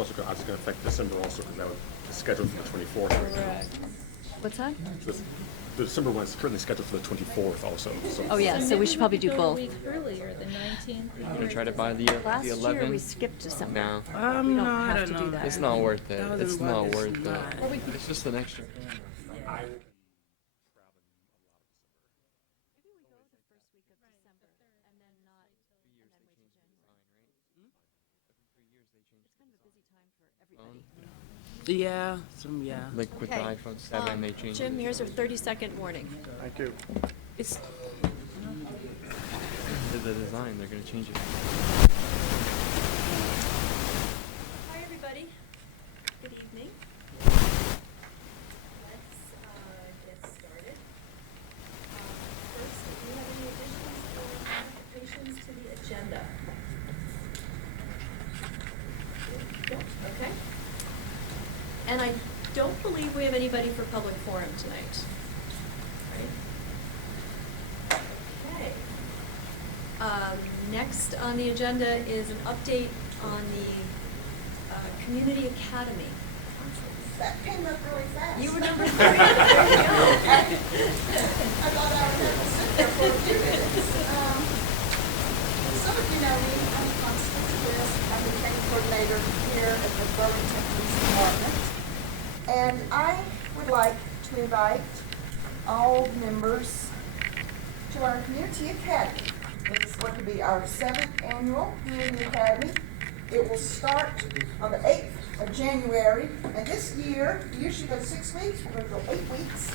also obviously going to affect December also, because that was scheduled for the 24th. Correct. What's that? The December one is currently scheduled for the 24th also. So. Oh, yeah, so we should probably do both. Maybe we could go a week earlier, the 19th. I'm gonna try to buy the Last 11th. year we skipped December. No, We No, don't I have don't to know. do that. it's not worth it. Thousand It's not bucks, worth not. it. It's just an extra. Yeah, Like with Okay. the iPhone 7, they changed Jim, it. here's a 30-second warning. Thank you. It's The design, they're gonna change it. Hi, everybody. Good evening. Let's get started. First, do you have any additions or modifications to the agenda? Okay. And I don't believe we have anybody for public forum tonight. Right? Okay. Next on the agenda is an update on the Community Academy. That came up really fast. You were number 3. There you go. I thought I would have to sit there for a few minutes. Some of you know me, I'm Constance Twist. I'm the training coordinator here at the Burlington Police Department. And I would like to invite all members to our Community Academy. It's going to be our 7th annual Community Academy. It will start on the 8th of January, and this year, we usually go 6 weeks, we're going to go 8 weeks.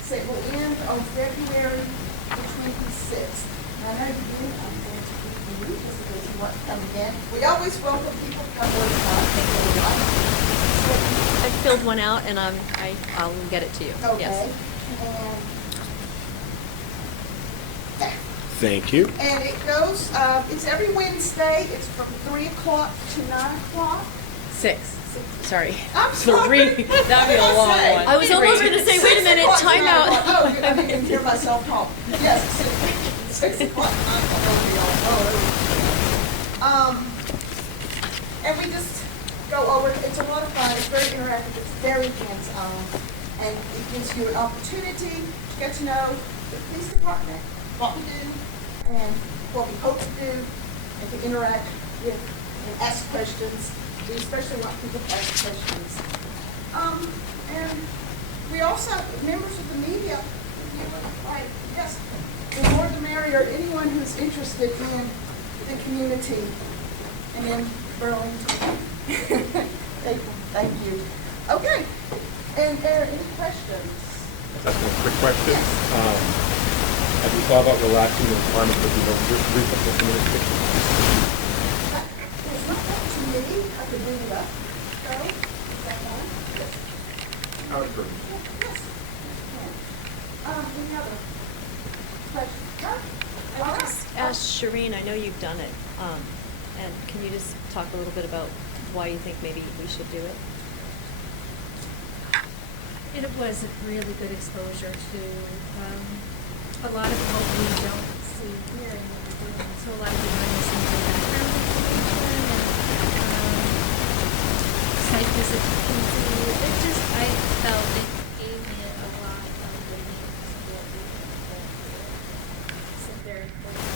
So it will end on February the 26th. Now, I know you, I'm going to keep you, just in case you want to come again. We always welcome people to come work I filled one out and I'll get it to you. Okay. Yes. Thank you. And it goes, it's every Wednesday, it's from 3 o'clock to 9 o'clock. 6. Sorry. I'm sorry. That'd be a long one. I was almost going to say, wait a minute, 6 o'clock to time 9 out. o'clock. Oh, I didn't hear myself talk. Yes, 6 o'clock, 9 o'clock. And we just go over, it's a lot of fun, it's very interactive, it's very hands-on, and it gives you an opportunity to get to know the police department, what we do, and what we hope to do, and to interact with and ask questions. We especially want people to ask questions. And we also, members of the media, you would like, yes, the more the merrier, anyone who's interested in the community and in Burlington. Thank you. Okay, and there are any questions? Let's ask a quick question. Have you thought about relaxing the requirement that you don't brief up the communication? There's not that too many, I could bring it up. So, is that fine? Yes. I would agree. Yes. Any other questions? No? I All would right. just ask Shireen, I know you've done it, and can you just talk a little bit about why you think maybe we should do it? It was a really good exposure to a lot of what we don't see here in what we're doing. So a lot of learning some of the background information and site visit easy. It just, I felt it gave me a lot of the means of what we can go through. Some very important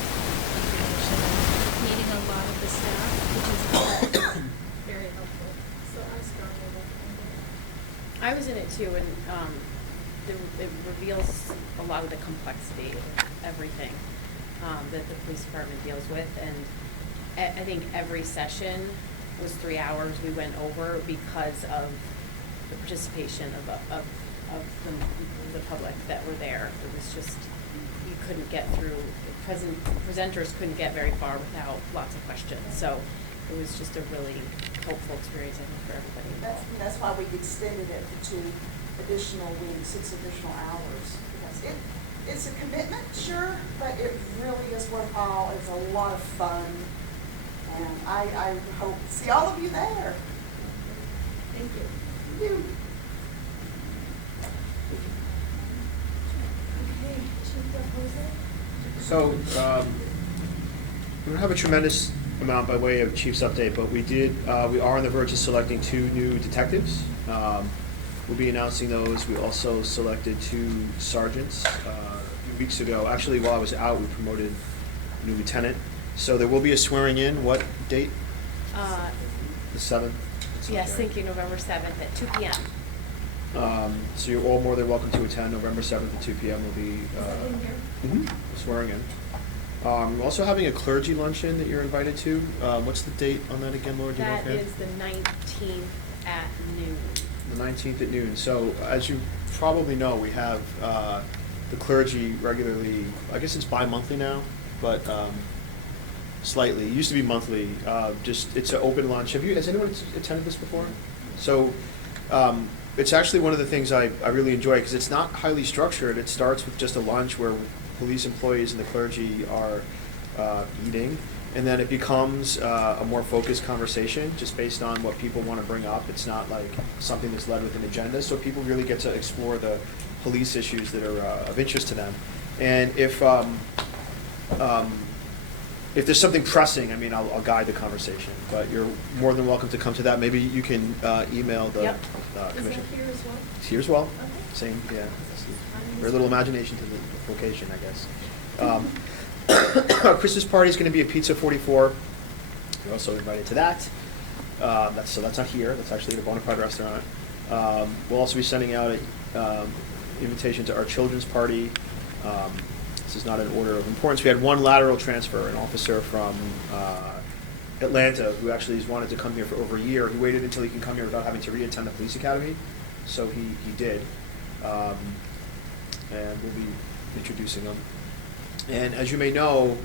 information and meeting a lot of the staff, which is very helpful. So I strongly recommend it. I was in it too, and it reveals a lot of the complexity of everything that the police department deals with. And I think every session was 3 hours we went over because of the participation of the public that were there. It was just, you couldn't get through, presenters couldn't get very far without lots of questions. So it was just a really helpful experience, I think, for everybody involved. That's why we extended it to 2 additional weeks, 6 additional hours. Because it's a commitment, sure, but it really is worthwhile. It's a lot of fun. And I hope to see all of you there. Thank you. Thank you. Okay, Chief Del Jose? So, we don't have a tremendous amount by way of chief's update, but we are on the verge of selecting 2 new detectives. We'll be announcing those. We also selected 2 sergeants a few weeks ago. Actually, while I was out, we promoted a new lieutenant. So there will be a swearing in. What date? The 7th? Yes, thank you, November 7th at 2 PM. So you're all more than welcome to attend. November 7th at 2 PM will be swearing in. We're also having a clergy luncheon that you're invited to. What's the date on that again, Laura? Do you know That offhand? is the 19th at noon. The 19th at noon. So as you probably know, we have the clergy regularly, I guess it's bi-monthly now, but slightly. It used to be monthly. It's an open lunch. Has anyone attended this before? So it's actually one of the things I really enjoy because it's not highly structured. It starts with just a lunch where police employees and the clergy are eating, and then it becomes a more focused conversation just based on what people want to bring up. It's not like something that's led with an agenda, so people really get to explore the police issues that are of interest to them. And if there's something pressing, I mean, I'll guide the conversation, but you're more than welcome to come to that. Maybe you can email the Yep. commission. Is that here as well? It's here as well. Okay. Same, yeah. Very little imagination to the vocation, I guess. Christmas party is going to be at Pizza 44. You're also invited to that. That's not here. That's actually the Bonafide restaurant. We'll also be sending out an invitation to our children's party. This is not in order of importance. We had one lateral transfer, an officer from Atlanta who actually has wanted to come here for over a year. He waited until he can come here without having to re-attend the police academy, so he did. And we'll be introducing him. And as you may know,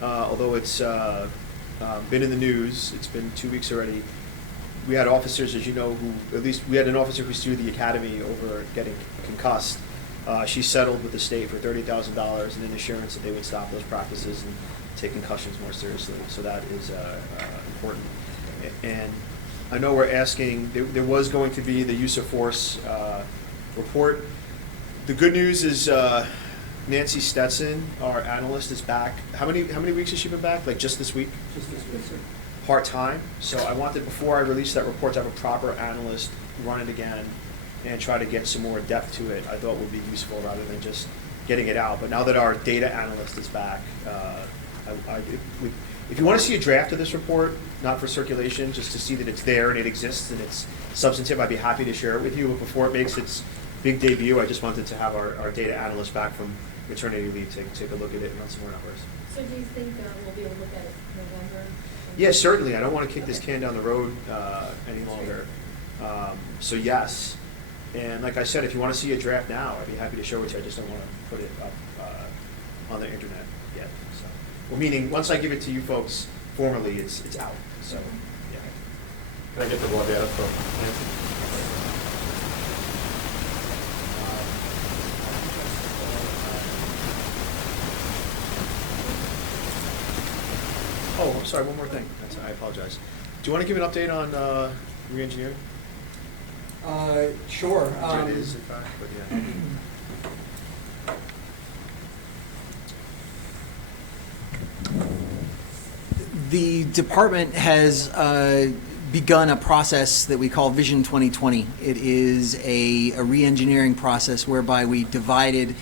although it's been in the news, it's been 2 weeks already, we had officers, as you know, we had an officer who sued the academy over getting concussed. She settled with the state for $30,000 and an assurance that they would stop those practices and take concussions more seriously. So that is important. And I know we're asking, there was going to be the use of force report. The good news is Nancy Stetson, our analyst, is back. How many weeks has she been back? Like just this week? Just this week. Part-time. So I wanted, before I release that report, to have a proper analyst run it again and try to get some more depth to it. I thought would be useful rather than just getting it out. But now that our data analyst is back, if you want to see a draft of this report, not for circulation, just to see that it's there and it exists and it's substantive, I'd be happy to share it with you. But before it makes its big debut, I just wanted to have our data analyst back from maternity leave take a look at it and run some more numbers. So do you think we'll be able to look at it in November? Yeah, certainly. I don't want to kick this can down the road any longer. So yes. And like I said, if you want to see a draft now, I'd be happy to show it to you. I just don't want to put it up on the internet yet. So, well, meaning once I give it to you folks formally, it's out. So, yeah. Can I get the raw data from Nancy? Oh, I'm sorry. One more thing. I apologize. Do you want to give an update on re-engineering? Sure. It is, in fact, but yeah. The department has begun a process that we call Vision 2020. It is a re-engineering process whereby we divided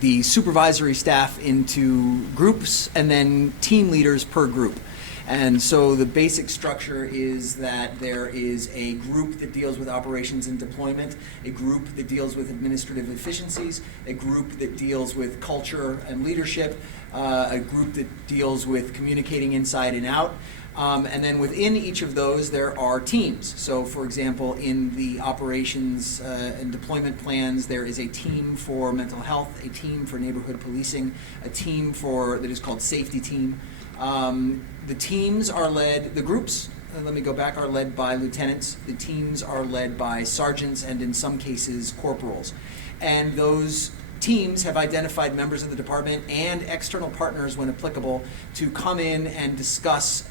the supervisory staff into groups and then team leaders per group. And so the basic structure is that there is a group that deals with operations and deployment, a group that deals with administrative efficiencies, a group that deals with culture and leadership, a group that deals with communicating inside and out. And then within each of those, there are teams. So, for example, in the operations and deployment plans, there is a team for mental health, a team for neighborhood policing, a team that is called safety team. The teams are led, the groups, let me go back, are led by lieutenants. The teams are led by sergeants and in some cases corporals. And those teams have identified members of the department and external partners when applicable to come in and discuss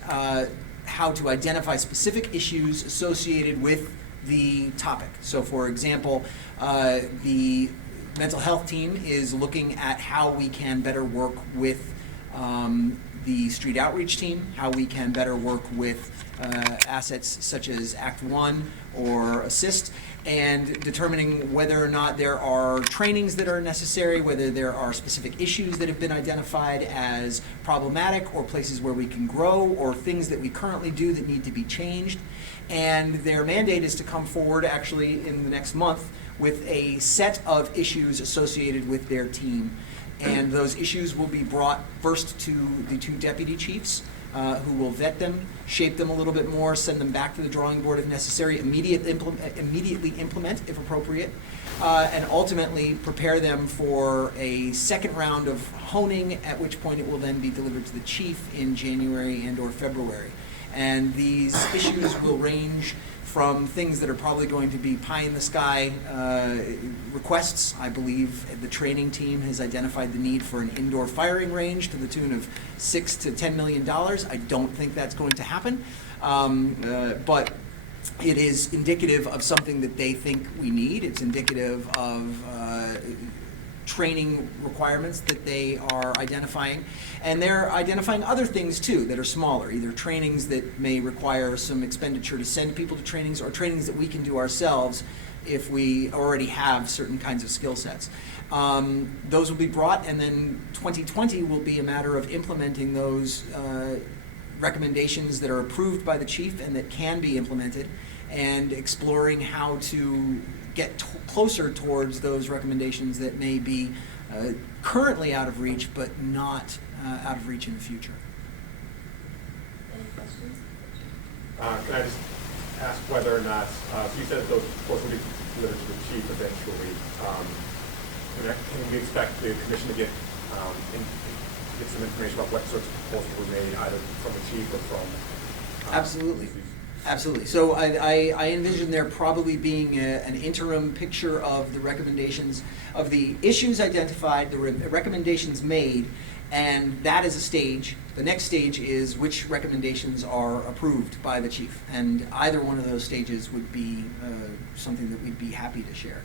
how to identify specific issues associated with the topic. So for example, the mental health team is looking at how we can better work with the street outreach team, how we can better work with assets such as Act One or Assist, and determining whether or not there are trainings that are necessary, whether there are specific issues that have been identified as problematic or places where we can grow, or things that we currently do that need to be changed. And their mandate is to come forward actually in the next month with a set of issues associated with their team. And those issues will be brought first to the two deputy chiefs, who will vet them, shape them a little bit more, send them back to the drawing board if necessary, immediately implement if appropriate, and ultimately prepare them for a second round of honing, at which point it will then be delivered to the chief in January and or February. And these issues will range from things that are probably going to be pie-in-the-sky requests. I believe the training team has identified the need for an indoor firing range to the tune of $6 to $10 million. I don't think that's going to happen, but it is indicative of something that they think we need. It's indicative of training requirements that they are identifying, and they're identifying other things too that are smaller, either trainings that may require some expenditure to send people to trainings, or trainings that we can do ourselves if we already have certain kinds of skill sets. Those will be brought, and then 2020 will be a matter of implementing those recommendations that are approved by the chief and that can be implemented, and exploring how to get closer towards those recommendations that may be currently out of reach, but not out of reach in the future. Any questions? Can I just ask whether or not, so you said that those reports will be delivered to the chief eventually. Can we expect the commission to get some information about what sorts of proposals were made, either from the chief or from? Absolutely. Absolutely. So I envision there probably being an interim picture of the recommendations, of the issues identified, the recommendations made, and that is a stage. The next stage is which recommendations are approved by the chief, and either one of those stages would be something that we'd be happy to share.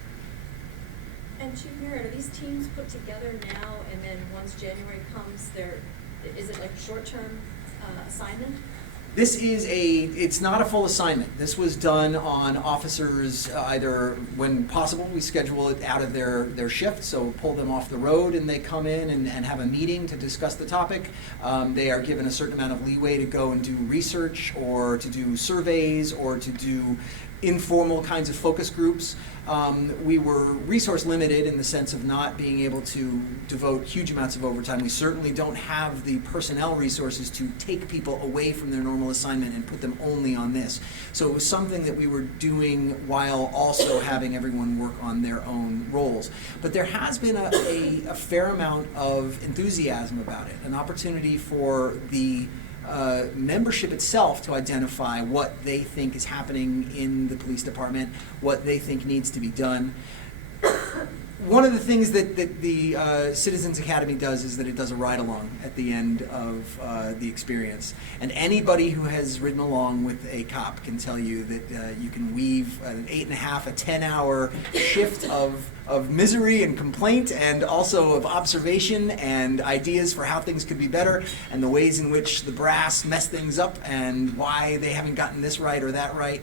And Chief Merritt, are these teams put together now, and then once January comes, is it like short-term assignment? This is it's not a full assignment. This was done on officers either when possible, we schedule it out of their shift, so pull them off the road and they come in and have a meeting to discuss the topic. They are given a certain amount of leeway to go and do research, or to do surveys, or to do informal kinds of focus groups. We were resource limited in the sense of not being able to devote huge amounts of overtime. We certainly don't have the personnel resources to take people away from their normal assignment and put them only on this. So it was something that we were doing while also having everyone work on their own roles. But there has been a fair amount of enthusiasm about it, an opportunity for the membership itself to identify what they think is happening in the police department, what they think needs to be done. One of the things that the Citizens Academy does is that it does a ride-along at the end of the experience. And anybody who has ridden along with a cop can tell you that you can weave an 8.5, a 10-hour shift of misery and complaint, and also of observation and ideas for how things could be better, and the ways in which the brass mess things up, and why they haven't gotten this right or that right.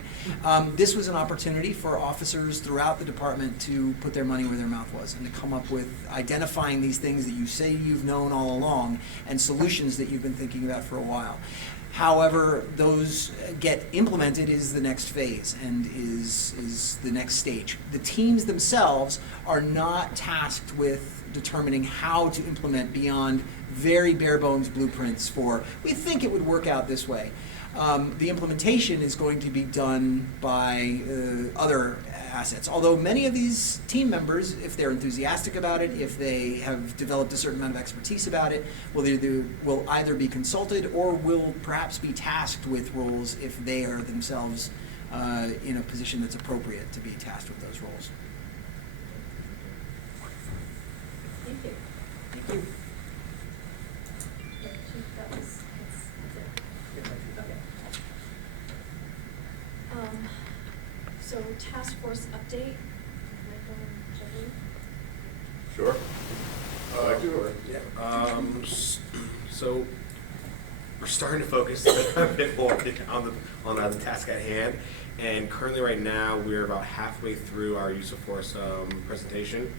This was an opportunity for officers throughout the department to put their money where their mouth was, and to come up with identifying these things that you say you've known all along, and solutions that you've been thinking about for a while. However those get implemented is the next phase, and is the next stage. The teams themselves are not tasked with determining how to implement beyond very bare bones blueprints for, we think it would work out this way. The implementation is going to be done by other assets. Although many of these team members, if they're enthusiastic about it, if they have developed a certain amount of expertise about it, will either be consulted or will perhaps be tasked with roles if they are themselves in a position that's appropriate to be tasked with those roles. Thank you. Thank you. Chief, that's it. Okay. So task force update, Michael and Jeffrey? Sure. So we're starting to focus a bit more on the task at hand. And currently, right now, we're about halfway through our use of force presentation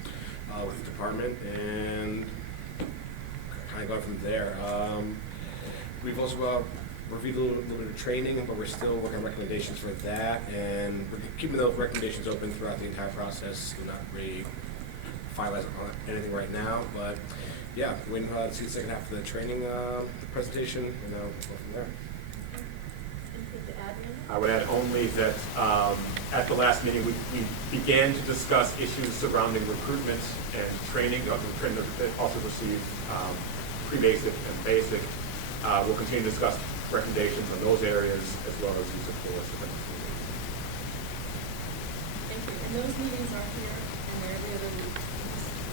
with the department, and kind of going from there. We've also reviewed a little bit of training, but we're still working on recommendations for that, and we're keeping those recommendations open throughout the entire process. We're not ready to finalize on anything right now, but yeah, waiting to see the second half of the training, the presentation, and go from there. Anything to add, Lynn? I would add only that at the last meeting, we began to discuss issues surrounding recruitment and training of the trainers that also receive pre-basic and basic. We'll continue to discuss recommendations on those areas as well as use of force. Thank you. And those meetings are here and they're every other week.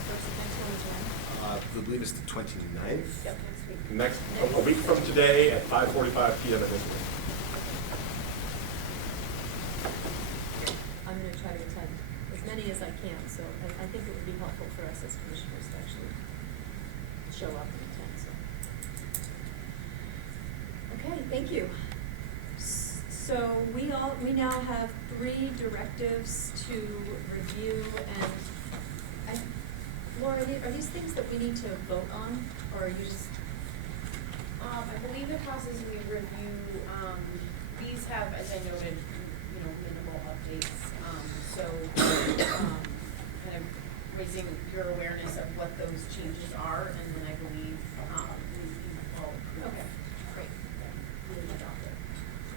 First, the next one is when? I believe it's the 29th. Yep, next week. Next, a week from today at 5:45 p.m. at this room. I'm going to try to attend as many as I can, so I think it would be helpful for us as commissioners to actually show up and attend, so. Okay, thank you. So we now have 3 directives to review, and Laura, are these things that we need to vote on, or are you just? I believe the process we review, these have, as I noted, minimal updates. Kind of raising your awareness of what those changes are, and then I believe we all approve. Okay, great. We will adopt it.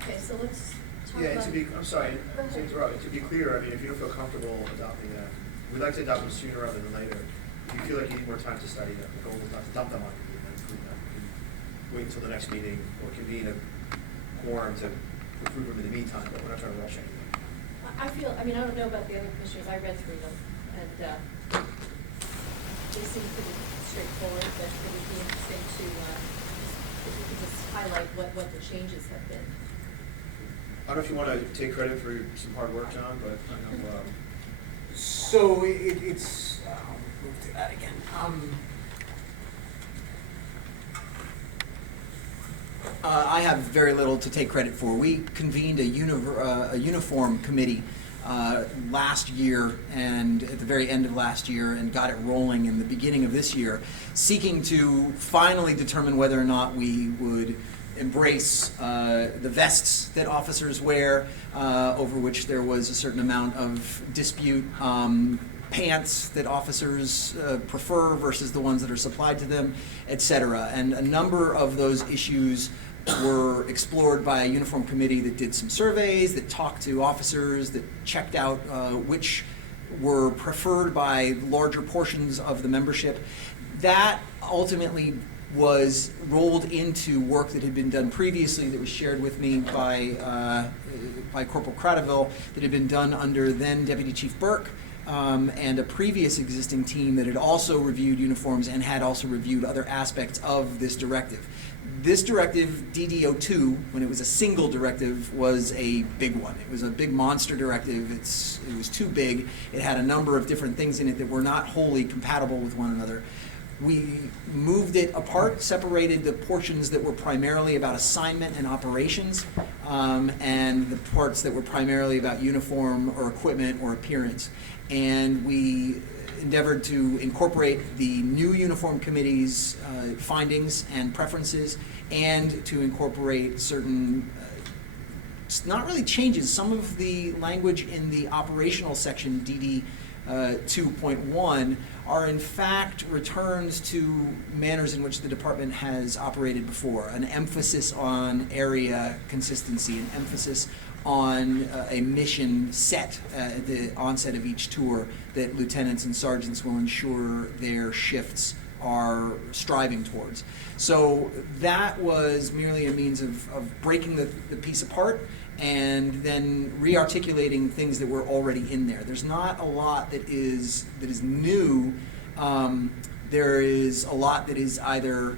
Okay, so let's talk Yeah, about. and I'm sorry, Go ahead. to interrupt, to be clear, I mean, if you don't feel comfortable adopting them, we'd like to adopt them sooner rather than later. If you feel like you need more time to study them, the goal is not to dump them on you and then approve them. You can wait until the next meeting or convene a quorum to approve them in the meantime, but we're not trying to rush anything. I don't know about the other commissioners, I read through them, and they seem pretty straightforward, but it would be interesting to, if you could just highlight what the changes have been. I don't know if you want to take credit for some hard work, John, but I know, So it's, I'll move to that again. I have very little to take credit for. We convened a uniform committee last year and at the very end of last year and got it rolling in the beginning of this year, seeking to finally determine whether or not we would embrace the vests that officers wear, over which there was a certain amount of dispute, pants that officers prefer versus the ones that are supplied to them, etc. And a number of those issues were explored by a uniform committee that did some surveys, that talked to officers, that checked out which were preferred by larger portions of the membership. That ultimately was rolled into work that had been done previously that was shared with me by Corporal Cradaville, that had been done under then Deputy Chief Burke, and a previous existing team that had also reviewed uniforms and had also reviewed other aspects of this directive. This directive, DD02, when it was a single directive, was a big one. It was a big monster directive. It was too big. It had a number of different things in it that were not wholly compatible with one another. We moved it apart, separated the portions that were primarily about assignment and operations, and the parts that were primarily about uniform or equipment or appearance. And we endeavored to incorporate the new uniform committee's findings and preferences, and to incorporate certain, not really changes, some of the language in the operational section, DD 2.1, are in fact returns to manners in which the department has operated before, an emphasis on area consistency, an emphasis on a mission set at the onset of each tour that lieutenants and sergeants will ensure their shifts are striving towards. So that was merely a means of breaking the piece apart and then re-articulating things that were already in there. There's not a lot that is new. There is a lot that is either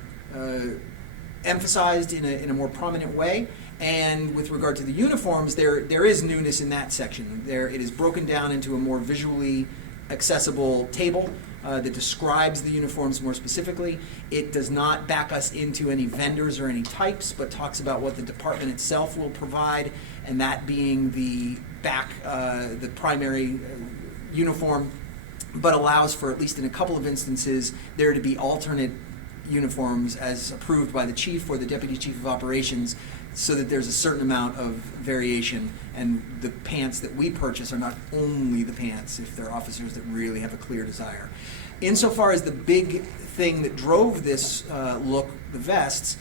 emphasized in a more prominent way, and with regard to the uniforms, there is newness in that section. It is broken down into a more visually accessible table that describes the uniforms more specifically. It does not back us into any vendors or any types, but talks about what the department itself will provide, and that being the primary uniform, but allows for, at least in a couple of instances, there to be alternate uniforms as approved by the chief or the deputy chief of operations, so that there's a certain amount of variation, and the pants that we purchase are not only the pants if they're officers that really have a clear desire. Insofar as the big thing that drove this look, the vests,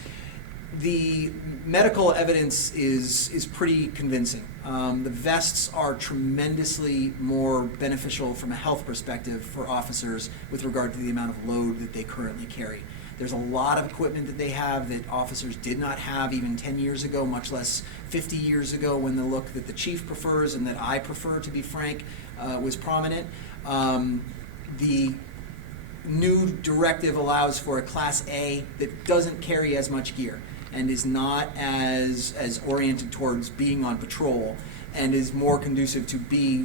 the medical evidence is pretty convincing. The vests are tremendously more beneficial from a health perspective for officers with regard to the amount of load that they currently carry. There's a lot of equipment that they have that officers did not have even 10 years ago, much less 50 years ago, when the look that the chief prefers and that I prefer, to be frank, was prominent. The new directive allows for a Class A that doesn't carry as much gear and is not as oriented towards being on patrol, and is more conducive to be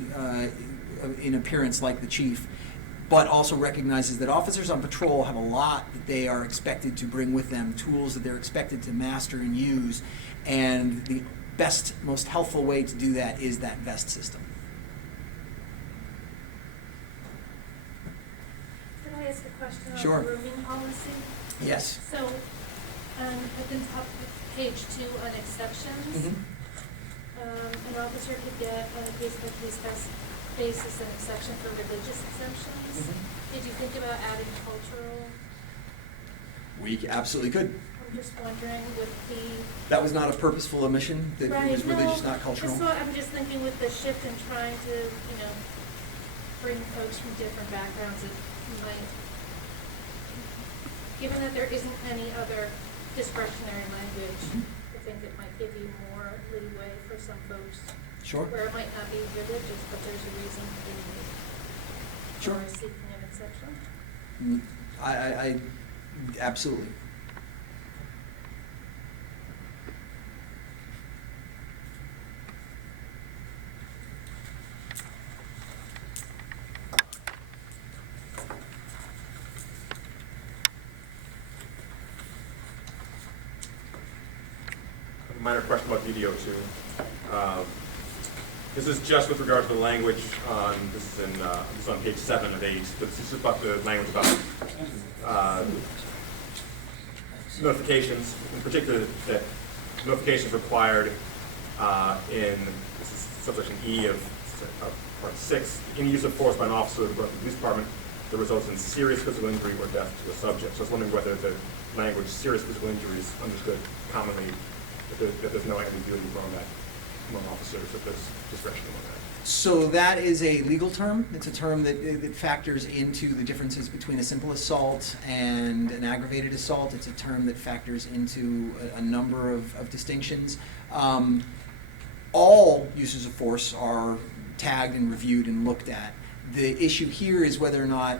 in appearance like the chief, but also recognizes that officers on patrol have a lot that they are expected to bring with them, tools that they're expected to master and use, and the best, most helpful way to do that is that vest system. Can I ask a question Sure. on the grooming policy? Yes. So, at the top of page 2 on exceptions, an officer could get on a case-by-case basis an exception for religious exemptions. Did you think about adding cultural? We absolutely could. I'm just wondering with the. That was not a purposeful omission, that it was religious, not cultural? So I'm just thinking with the shift in trying to, bring folks from different backgrounds, it might, given that there isn't any other discretionary language, I think it might give you more leeway for some folks. Sure. Where it might not be religious, but there's a reason Sure. for seeking an exception. I absolutely. A minor question about DD02. This is just with regard to the language on, this is on page 7 of 8. This is about the language about notifications, in particular that notifications required in, this is subsection E of part 6, any use of force by an officer of the police department that results in serious physical injury or death to a subject. So I was wondering whether the language serious physical injury is understood commonly, that there's no ambiguity around that among officers, that there's discretion among that. So that is a legal term. It's a term that factors into the differences between a simple assault and an aggravated assault. It's a term that factors into a number of distinctions. All uses of force are tagged and reviewed and looked at. The issue here is whether or not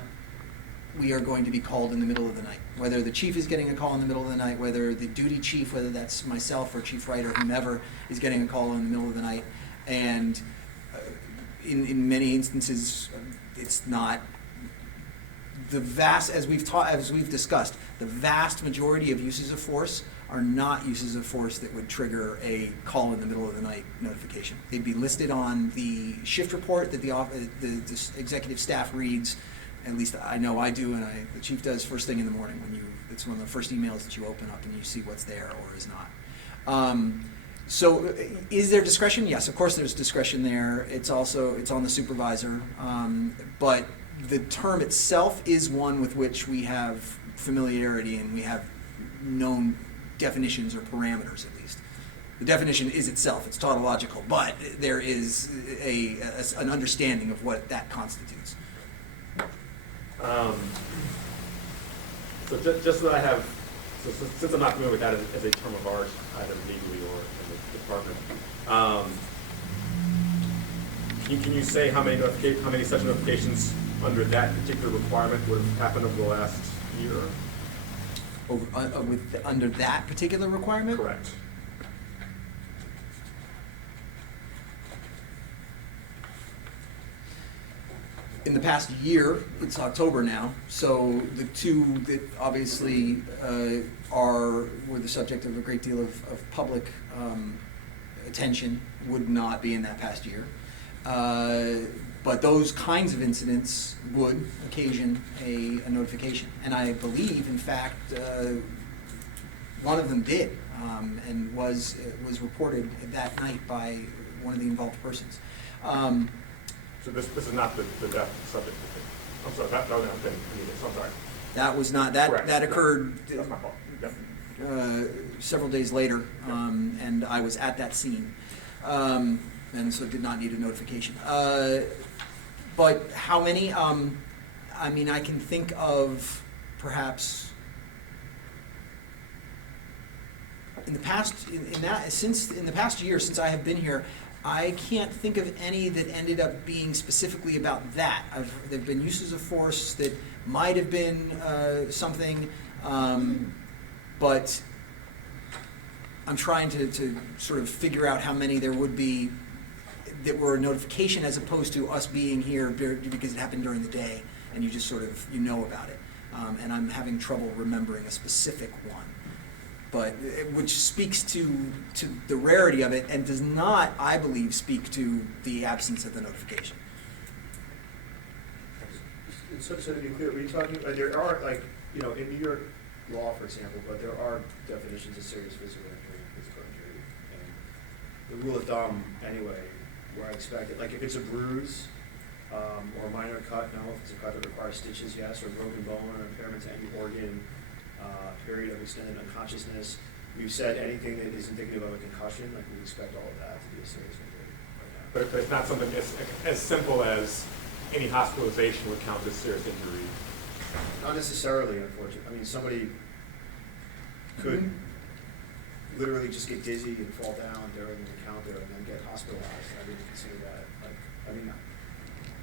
we are going to be called in the middle of the night. Whether the chief is getting a call in the middle of the night, whether the duty chief, whether that's myself or Chief Wright or whomever, is getting a call in the middle of the night. And in many instances, it's not the vast, as we've discussed, the vast majority of uses of force are not uses of force that would trigger a call in the middle of the night notification. They'd be listed on the shift report that the executive staff reads. At least I know I do, and the chief does first thing in the morning when it's one of the first emails that you open up and you see what's there or is not. So is there discretion? Yes, of course there's discretion there. It's on the supervisor, but the term itself is one with which we have familiarity and we have known definitions or parameters at least. The definition is itself, it's tautological, but there is an understanding of what that constitutes. So just so that I have, since I'm not familiar with that as a term of art, either legally or in the department, can you say how many such notifications under that particular requirement would have happened over the last year? Under that particular requirement? Correct. in the past year, it's October now, so the two that obviously were the subject of a great deal of public attention would not be in that past year. But those kinds of incidents would occasion a notification. And I believe, in fact, one of them did, and was reported that night by one of the involved persons. So this is not the death subject. I'm sorry, that would have been immediate, so I'm sorry. That was not, Correct. that occurred That's my fault. Yeah. several days later, and I was at that scene, and so did not need a notification. But how many? I mean, I can think of perhaps in the past, in the past year since I have been here, I can't think of any that ended up being specifically about that. There've been uses of force that might have been something, but I'm trying to sort of figure out how many there would be that were a notification as opposed to us being here because it happened during the day and you just sort of, you know about it. And I'm having trouble remembering a specific one. But which speaks to the rarity of it and does not, I believe, speak to the absence of the notification. So to be clear, were you talking, there are, like, you know, in New York law, for example, but there are definitions of serious physical injury and physical injury. And the rule of thumb, anyway, where I expect it, like if it's a bruise or a minor cut, no. If it's a cut that requires stitches, yes, or a broken bone or impairment to any organ, period of extended unconsciousness. We've said anything that is indicative of a concussion, like we expect all of that to be a serious injury right now. But it's not something as simple as any hospitalization would count as serious injury. Not necessarily, unfortunately. I mean, somebody could literally just get dizzy and fall down during an encounter and then get hospitalized. I wouldn't consider that, like, I mean,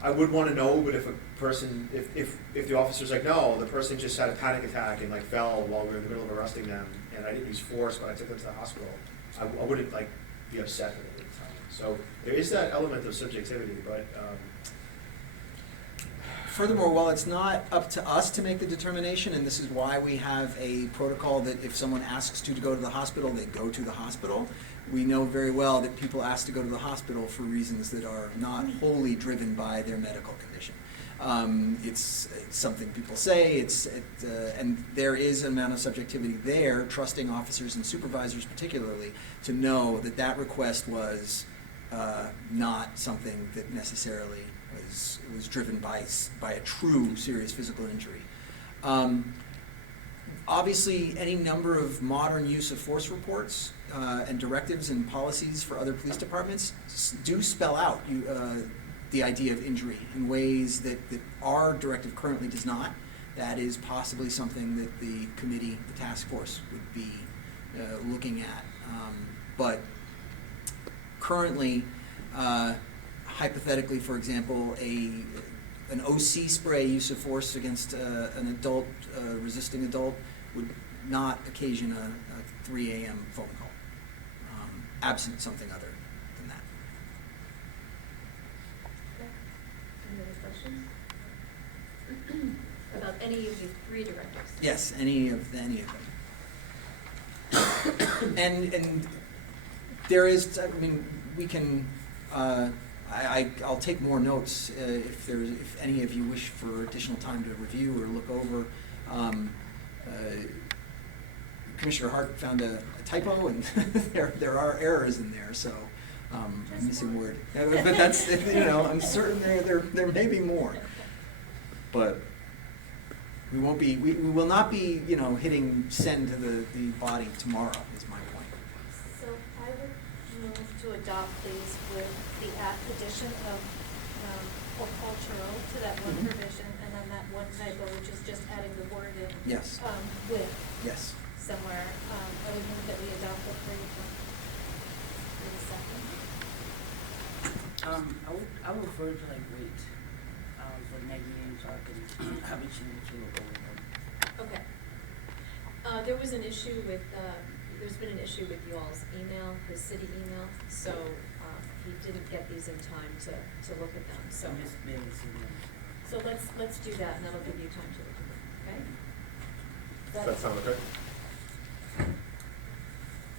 I would want to know, but if a person, if the officer's like, no, the person just had a panic attack and like fell while we were in the middle of arresting them, and I didn't use force, but I took them to the hospital, I wouldn't like be upset with it. So there is that element of subjectivity, but Furthermore, while it's not up to us to make the determination, and this is why we have a protocol that if someone asks to go to the hospital, they go to the hospital, we know very well that people ask to go to the hospital for reasons that are not wholly driven by their medical condition. It's something people say, and there is an amount of subjectivity there, trusting officers and supervisors particularly, to know that that request was not something that necessarily was driven by a true serious physical injury. Obviously, any number of modern use of force reports and directives and policies for other police departments do spell out the idea of injury in ways that our directive currently does not. That is possibly something that the committee, the task force, would be looking at. But currently, hypothetically, for example, an OC spray use of force against an adult, resisting adult, would not occasion a 3 a.m. phone call, absent something other than that. Any other questions? About any of the 3 directives? Yes, any of them. And there is, I mean, we can. I'll take more notes if any of you wish for additional time to review or look over. Commissioner Hart found a typo, and there are errors in there, so a missing word. But that's, I'm certain there may be more. But we will not be hitting send to the body tomorrow, is my point. So I would move to adopt these with the addition of or cultural to that one provision, and then that one typo, which is just adding the word in. Yes. With. Yes. Somewhere. I would move that we adopt the three for the second. I would prefer to like wait for the next meeting so I can have a chance to look over them. Okay. There was an issue with, there's been an issue with you all's email, his city email, so he didn't get these in time to look at them, so. I missed maybe some of them. So let's do that, and that'll give you time to look at it, okay? Does that sound okay?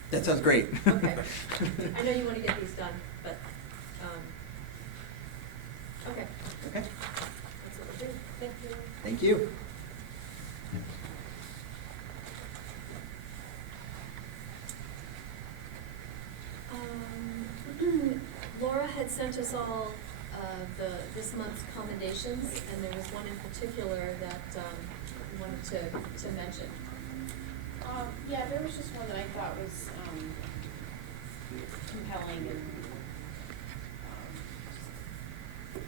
That sounds great. Okay. I know you want to get these done, but, okay. Okay. That's what we'll do. Thank you. Thank you. Laura had sent us all this month's commendations, and there was one in particular that we wanted to mention. Yeah, there was just one that I thought was, compelling and,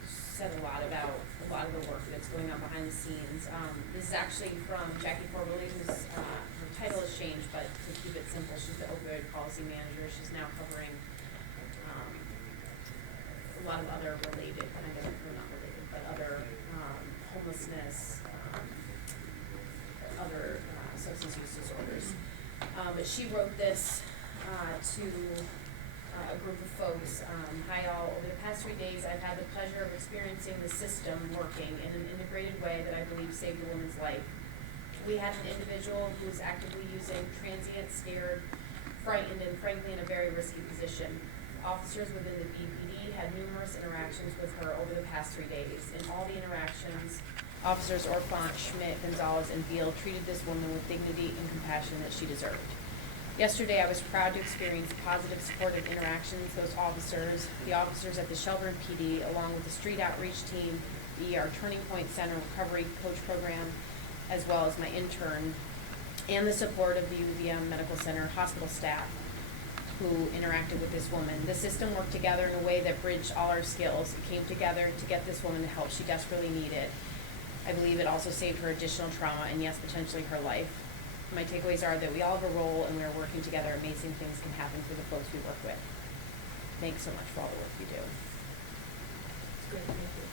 said a lot about a lot of the work that's going on behind the scenes. This is actually from Jackie Corbally, who's, her title has changed, but to keep it simple, she's the opioid policy manager. She's now covering, a lot of other related, I guess, well, not related, but other, homelessness, other substance use disorders. But she wrote this to a group of folks. Hi all, over the past 3 days I've had the pleasure of experiencing the system working in an integrated way that I believe saved a woman's life. We had an individual who was actively using transient, scared, frightened, and frankly in a very risky position. Officers within the BPD had numerous interactions with her over the past 3 days. In all the interactions, Officers Orfant, Schmidt, Gonzalez, and Beal treated this woman with dignity and compassion that she deserved. Yesterday, I was proud to experience positive, supportive interactions. Those officers, the officers at the Shelburne PD, along with the street outreach team, the ER Turning Point Center Recovery Coach Program, as well as my intern, and the support of the UVM Medical Center hospital staff who interacted with this woman. The system worked together in a way that bridged all our skills. It came together to get this woman the help she desperately needed. I believe it also saved her additional trauma and, yes, potentially her life. My takeaways are that we all have a role and we are working together. Amazing things can happen for the folks we work with. Thanks so much for all the work you do. That's great, thank you.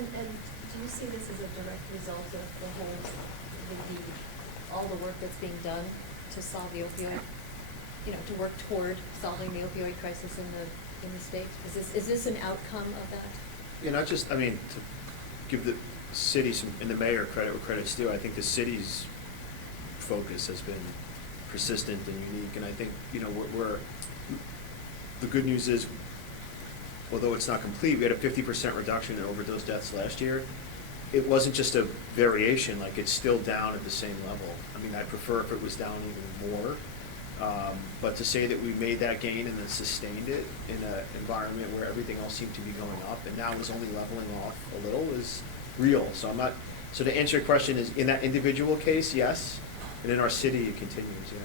And do you see this as a direct result of the whole, all the work that's being done to solve the opioid, to work toward solving the opioid crisis in the state? Is this an outcome of that? Yeah, not just, to give the city and the mayor credit where credit's due, I think the city's focus has been persistent and unique, and I think, the good news is, although it's not complete, we had a 50% reduction in overdose deaths last year. It wasn't just a variation, it's still down at the same level. I'd prefer if it was down even more. But to say that we made that gain and then sustained it in an environment where everything else seemed to be going up and now is only leveling off a little is real. So to answer your question, is in that individual case, yes, and in our city it continues, yeah.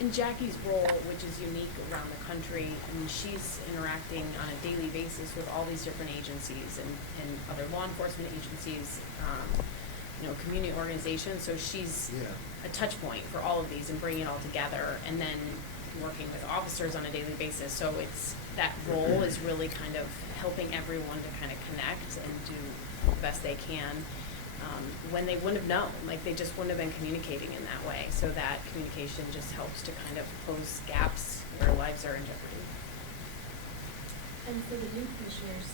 In Jackie's role, which is unique around the country, she's interacting on a daily basis with all these different agencies and other law enforcement agencies, community organizations. So she's a touch point for all of these and bringing it all together, and then working with officers on a daily basis. So that role is really kind of helping everyone to kind of connect and do the best they can. When they wouldn't have known, they just wouldn't have been communicating in that way. So that communication just helps to kind of close gaps where lives are in jeopardy. And for the new commissioners,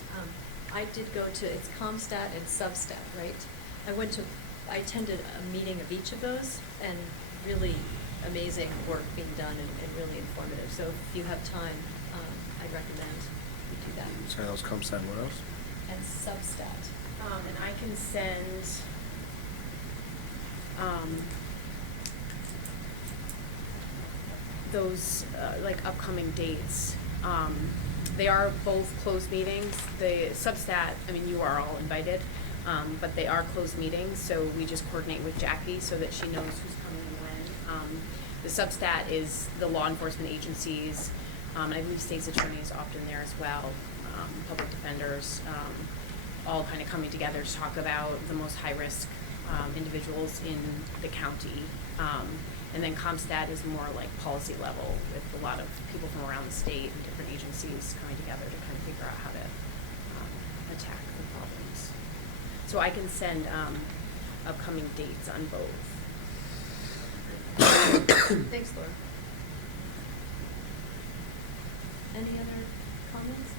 I did go to, it's ComStat and Substat, right? I attended a meeting of each of those, and really amazing work being done and really informative. So if you have time, I'd recommend you do that. Sorry, that was ComStat, what else? And Substat. And I can send those upcoming dates. They are both closed meetings. The Substat, you are all invited, but they are closed meetings, so we just coordinate with Jackie so that she knows who's coming and when. The Substat is the law enforcement agencies. I believe state's attorneys often there as well, public defenders, all kind of coming together to talk about the most high-risk individuals in the county. And then ComStat is more policy level with a lot of people from around the state and different agencies coming together to kind of figure out how to attack the problems. So I can send upcoming dates on both. Thanks, Laura. Any other comments?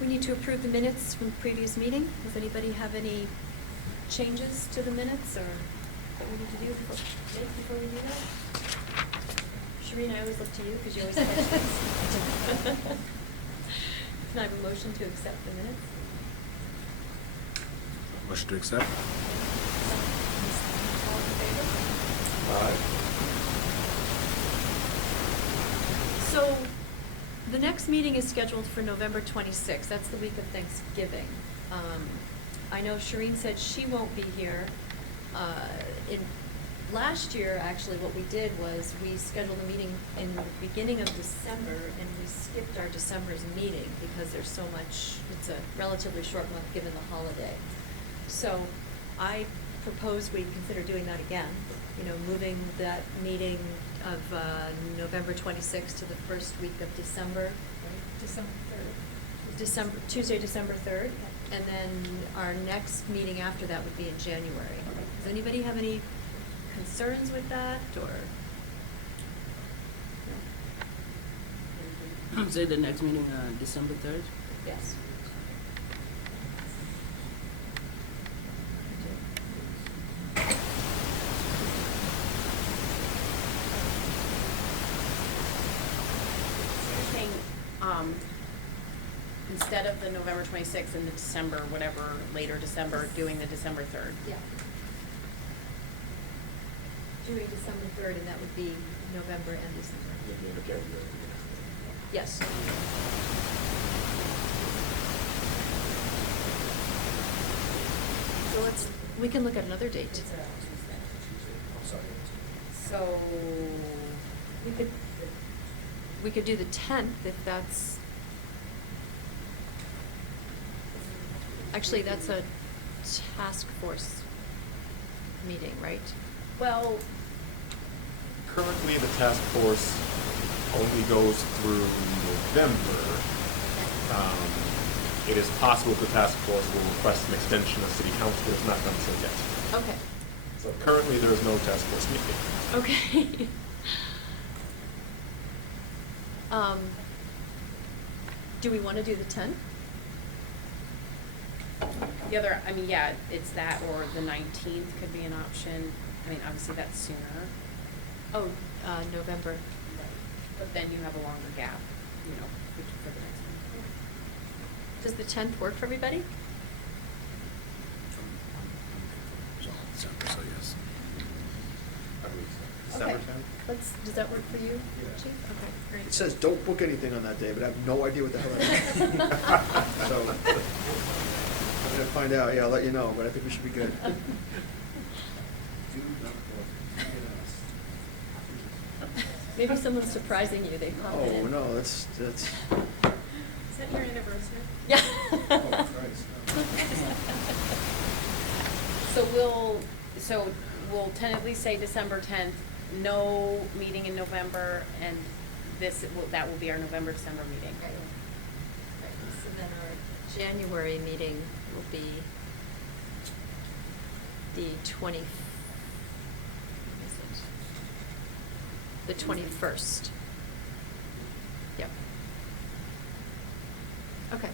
We need to approve the minutes from the previous meeting. Does anybody have any changes to the minutes or that we need to do before we do that? Shireen, I always look to you because you always catch things. Can I have a motion to accept the minutes? Motion to accept. All in favor? So, the next meeting is scheduled for November 26th. That's the week of Thanksgiving. I know Shireen said she won't be here. Last year, actually, what we did was we scheduled a meeting in the beginning of December, and we skipped our December's meeting because there's so much, it's a relatively short month given the holiday. So I propose we consider doing that again, moving that meeting of November 26th to the first week of December. December 3rd. Tuesday, December 3rd. And then our next meeting after that would be in January. Does anybody have any concerns with that, or? No? Say the next meeting, December 3rd? Yes. Saying, instead of the November 26th and the December, whatever, later December, doing the December 3rd. Yeah. Doing December 3rd, and that would be November and December. Yes. So we can look at another date. So, we could do the 10th if that's, actually, that's a task force meeting, right? Well, Currently, the task force only goes through November. It is possible the task force will request an extension of city council, but it's not done so yet. Okay. So currently, there is no task force meeting. Okay. Do we want to do the 10th? the other, I mean, yeah, it's that or the 19th could be an option. I mean, obviously that's sooner. Oh, November. But then you have a longer gap, for the next one. Does the 10th work for everybody? December, so yes. December Okay. 10th? Does that work for you, Yeah. Chief? Okay, great. It says don't book anything on that day, but I have no idea what the hell that is. So, I'm gonna find out, yeah, I'll let you know, but I think we should be good. Maybe someone's surprising you, they pop Oh, in. no, that's, Is that your anniversary? Yeah. oh, Christ. So we'll tentatively say December 10th, no meeting in November, and that will be our November, December meeting. Right. So then our January meeting will be the 21st. Yep. Okay.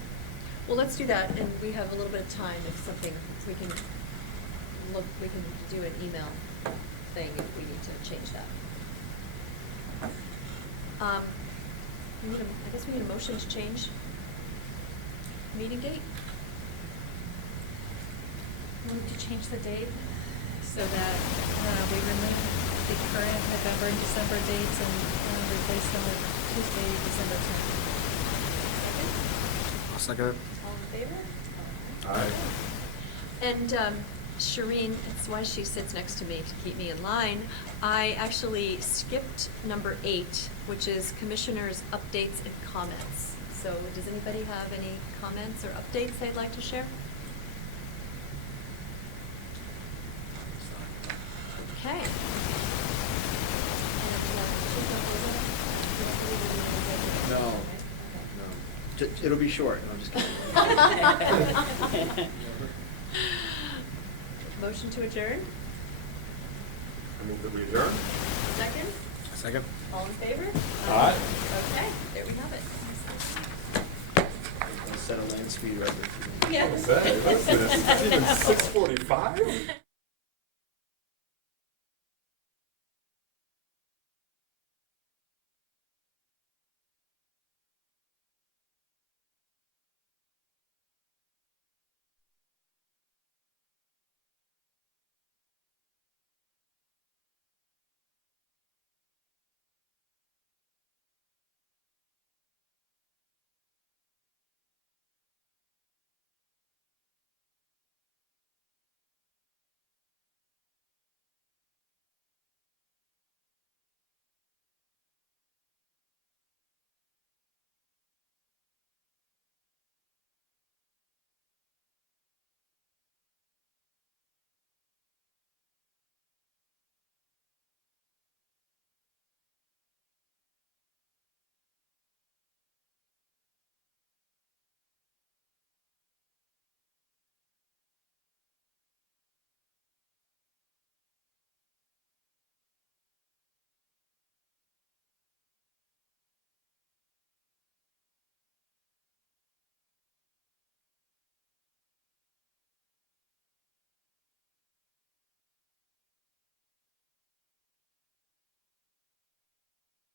Well, let's do that, and we have a little bit of time if we can do an email thing if we need to change that. I guess we need a motion to change meeting date? Move to change the date so that we remove the current November and December dates and replace them with Tuesday, December 10th. I'll second it. All in favor? Aye. And Shireen, that's why she sits next to me, to keep me in line. I actually skipped number 8, which is commissioners' updates and comments. So does anybody have any comments or updates they'd like to share? Okay. No, no. It'll be short, no, I'm just kidding. Motion to adjourn? I move that we adjourn. Second? Second. All in favor? Aye. Okay, there we have it. speed record. Yeah. Listen, it's even 6:45?